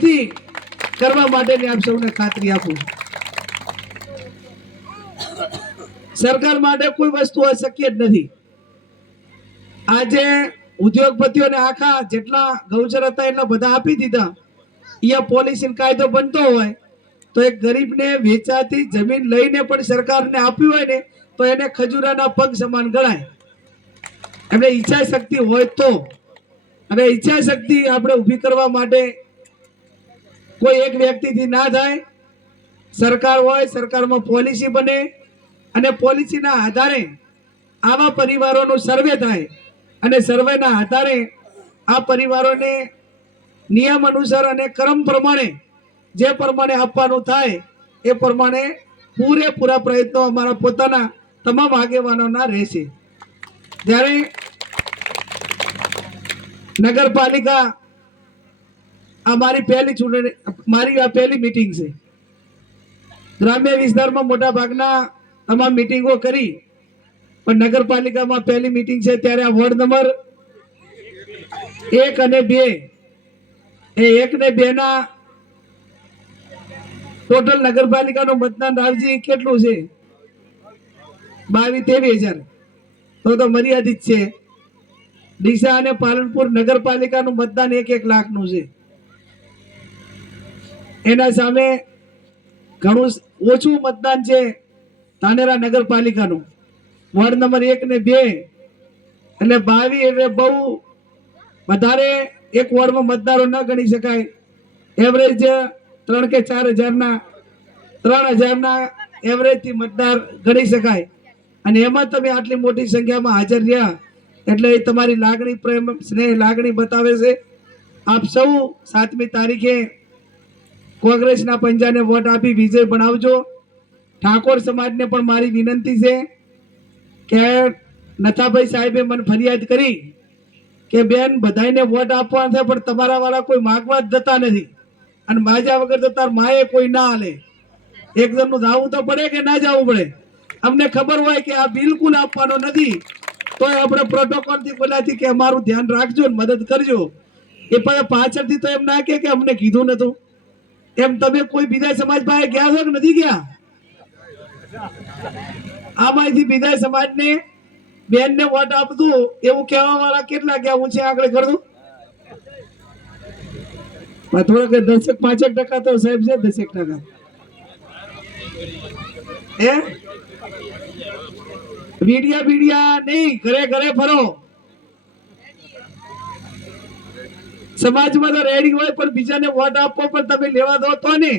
દિલથી કરવા માટેની આપ સૌને ખાતરી આપું સરકાર માટે કોઈ વસ્તુ અશક્ય જ નથી. આજે ઉદ્યોગપતિઓને આખા જેટલા ગૌચર હતા એટલા બધા આપી દીધા. અહીંયા પોલિસી કાયદો બનતો હોય, તો એક ગરીબને વેચાતી જમીન લઈને પણ સરકારને આપ્યું હોય ને, તો એને ખજૂરાના પગ સમાન ગણાય. એમને ઈચ્છા શક્તિ હોય તો. અને ઈચ્છા શક્તિ આપણે ઊભી કરવા માટે કોઈ એક વ્યક્તિથી ના થાય સરકાર હોય, સરકારમાં પોલિસી બને અને પોલિસીના આધારે આવા પરિવારોનો સર્વે થાય અને સર્વેના આધારે આ પરિવારોને નિયમ અનુસાર અને ક્રમ પ્રમાણે જે પ્રમાણે આપવાનું થાય, એ પ્રમાણે પૂરેપૂરા પ્રયત્નો અમારા પોતાના તમામ આગેવાનોના રહેશે. જ્યારે નગરપાલિકા આ મારી પહેલી ચૂંટણી, મારી આ પહેલી મિટિંગ છે. ગ્રામ્ય વિસ્તારમાં મોટા ભાગના તમામ મિટિંગો કરી, પણ નગરપાલિકામાં પહેલી મિટિંગ છે ત્યારે આ વોર્ડ નંબર એક અને બે. એ એક ને બે ના ટોટલ નગરપાલિકાનું મતદાન રાવજી કેટલું છે? બાવીસ, ત્રેવીસ હજાર. તો તો મર્યાદિત છે. ડીસા અને પાલનપુર નગરપાલિકાનું મતદાન એક એક લાખનું છે. એના સામે ઘણું ઓછું મતદાન છે તાનેરા નગરપાલિકાનું. વોર્ડ નંબર એક ને બે એટલે બાવી એટલે બહુ વધારે એક વોર્ડમાં મતદારો ન ગણી શકાય. એવરેજ ત્રણ કે ચાર હજારના, ત્રણ હજારના એવરેજથી મતદાર ગણી શકાય. અને એમાં તમે આટલી મોટી સંખ્યામાં હાજર રહ્યા એટલે એ તમારી લાગણી પ્રેમ, સ્નેહ લાગણી બતાવે છે. આપ સૌ સાતમી તારીખે કોંગ્રેસના પંજાને વોટ આપી વિજય બનાવજો ઠાકોર સમાજને પણ મારી વિનંતી છે કે નથાભાઈ સાહેબે મને ફરિયાદ કરી કે, બેન બધાને વોટ આપવાના છે, પણ તમારા વાળા કોઈ માગવા જ જતા નથી. અને માજા વગર તો તાર માએ કોઈ ના હાલે. એક જણનું જાવું તો પડે કે ના જવું પડે? અમને ખબર હોય કે આ બિલકુલ આપવાનો નથી. તો આપણે પ્રોટોકોલથી બોલાથી કે અમારું ધ્યાન રાખજો ને મદદ કરજો. એ પાછળથી તો એમ ના કે અમને કીધું નતું. એમ તમે કોઈ બીજા સમાજ પાસે ગયા છો કે નથી ગયા? આમાંથી બીજા સમાજને બેનને વોટ આપતું એવું કહેવા વાળા કેટલા ગયા? હું છે આગળ કરું થોડાક દસેક, પાંચેક ટકા તો સાહેબ છે, દસેક ટકા. હે? વીડિયા બીડિયા નહીં, ઘરે ઘરે ફરો. સમાજમાં તો રેડી હોય પણ બીજાને વોટ આપવો પણ તમે લેવા દો તો ને.